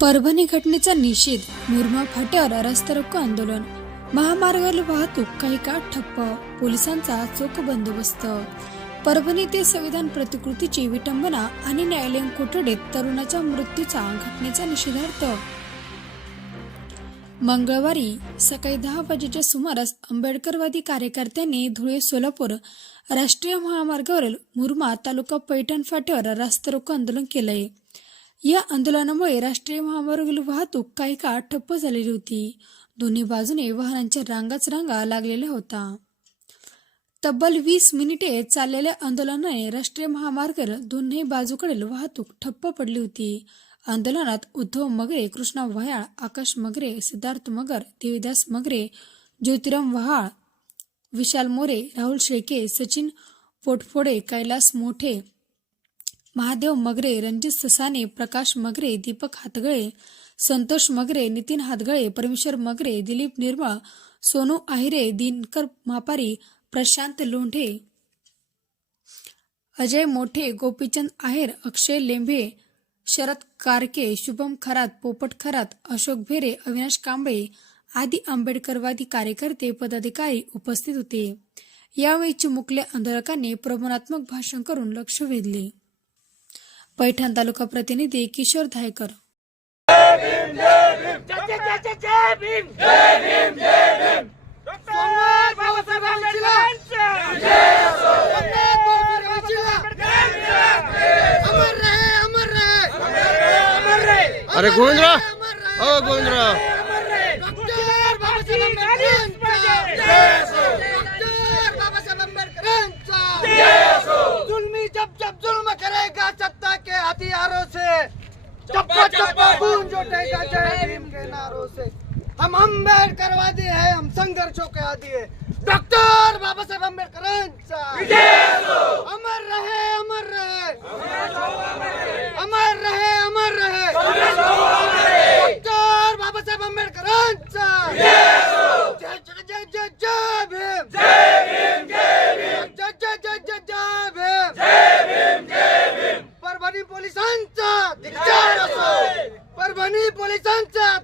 परभणी घटनेचा निषेध मुरमा फाट्यावर रस्ता रोको आंदोलन. महामार्गावर वाहतूक काही काळ ठप्प पोलिसांचा चोख बंदोबस्त. परभणी ते संविधान प्रतिकृतीची विटंबना आणि न्यायालयीन कोठडीत तरुणाच्या मृत्यूचा घटनेचा निषेधार्थ. मंगळवारी सकाळी दहा वाजेच्या सुमारास आंबेडकरवादी कार्यकर्त्यांनी धुळे सोलापूर राष्ट्रीय महामार्गावरील मुरमा तालुका पैठण फाट्यावर रास्ता रोको आंदोलन केलंय. या आंदोलनामुळे राष्ट्रीय महामार्गावरील वाहतूक काही काळ ठप्प झालेली होती. दोन्ही बाजूने वाहनांच्या रांगाच रांगा लागलेल्या होता तब्बल वीस मिनिटे चाललेल्या आंदोलनाने राष्ट्रीय महामार्गावर दोन्ही बाजूकडील वाहतूक ठप्प पडली होती. आंदोलनात उद्धव मगरे कृष्णा व्हायाळ आकाश मगरे सिद्धार्थ मगर देवीदास मगरे ज्योतिराम व्हाळ विशाल मोरे राहुल शेके सचिन पोटफोडे कैलास मोठे महादेव मगरे रणजित ससाने प्रकाश मगरे दीपक हातगळे संतोष मगरे नितीन हातगळे परमेश्वर मगरे दिलीप निर्मळ सोनू आहिरे दिनकर मापारी प्रशांत लोंढे अजय मोठे गोपीचंद आहेर अक्षय लेंभे शरद कारके शुभम खरात पोपट खरात अशोक भेरे अविनाश कांबळे आदी आंबेडकरवादी कार्यकर्ते पदाधिकारी उपस्थित होते. यावेळी चिमुकल्या आंदोलकांनी प्रबोधात्मक भाषण करून लक्ष वेधले. पैठण तालुका प्रतिनिधी किशोर धायकर. अरे गोविंदराव. जय गोविंदराव. चप्पा चप्पा गूंज उठेगा जय भीम के नारों से। हम आंबेडकरवादी है हम संघर्षों के आदि है। डॉक्टर बाबासाहेब आंबेडकरांचा पोलिसांचा